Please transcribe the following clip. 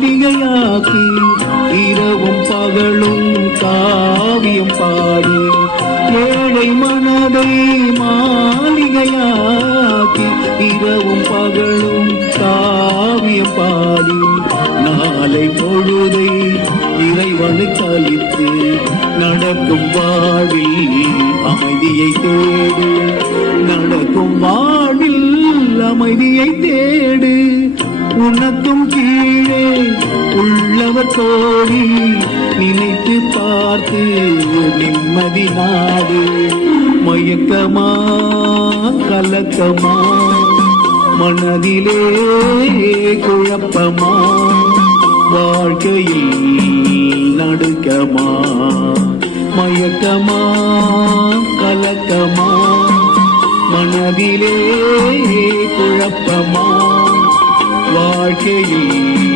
மாளிகையாக்கி இரவும் பகலும் காவியம் பாடி ஏழை மனதை மாளிகையாக்கி இரவும் பகலும் காவியம் பாடி நாளை பொழுதை இறைவனுக்கு அளித்து நடக்கும் வாழ்வில் அமைதியை தேடு, நடக்கும் வாழ்வில் அமைதியை தேடு. உனக்கும் கீழே உள்ளவர் தோழி நினைத்து பார்த்து நிம்மதி நாடு. மயக்கமா கலக்கமா மனதிலே குழப்பமா வாழ்க்கையில் நடுக்கமா. மயக்கமா கலக்கமா மனதிலே குழப்பமா வாழ்க்கையில்